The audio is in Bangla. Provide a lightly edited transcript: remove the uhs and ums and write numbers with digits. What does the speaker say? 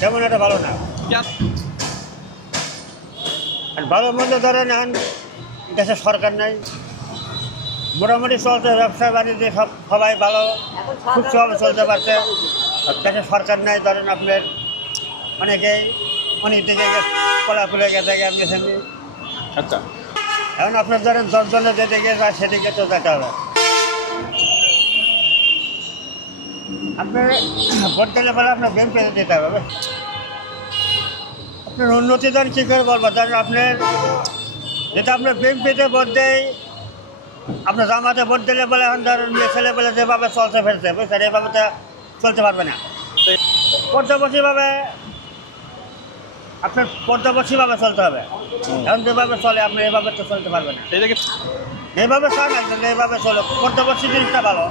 তেমন একটা ভালো না। আর ভালো মন্দ ধরেন এখন দেশে সরকার নাই, মোটামুটি চলছে, ব্যবসা বাণিজ্য সবাই ভালো সুস্থভাবে চলতে পারছে। দেশে সরকার নাই, ধরেন আপনার অনেকেই অনেক দিকে খোলাখুলে গেছে এমনি সেমনি। আচ্ছা, এখন আপনার ধরেন 10 জনের যেদিকে যায় সেদিকে তো যেতে হবে। আপনার ভোট দিলে পরে আপনার ব্যাংক পেতে দিতে হবে। আপনার উন্নতি ধরেন কী করে বলবো, ধরেন আপনার যেটা আপনার ব্যাংক পেতে ভোট দেয়, আপনার জামাতে ভোট দিলে বলে এখন ধরেন ছেলে বলে যেভাবে চলতে ফেলছে বুঝছেন, এভাবে তো চলতে পারবে না। পর্যাবসীভাবে আপনার পর্যাবসীভাবে চলতে হবে। এখন যেভাবে চলে আপনি এভাবে তো চলতে পারবে না। এইভাবে চান একজন এইভাবে চলো, পর্যাবসী জিনিসটা ভালো।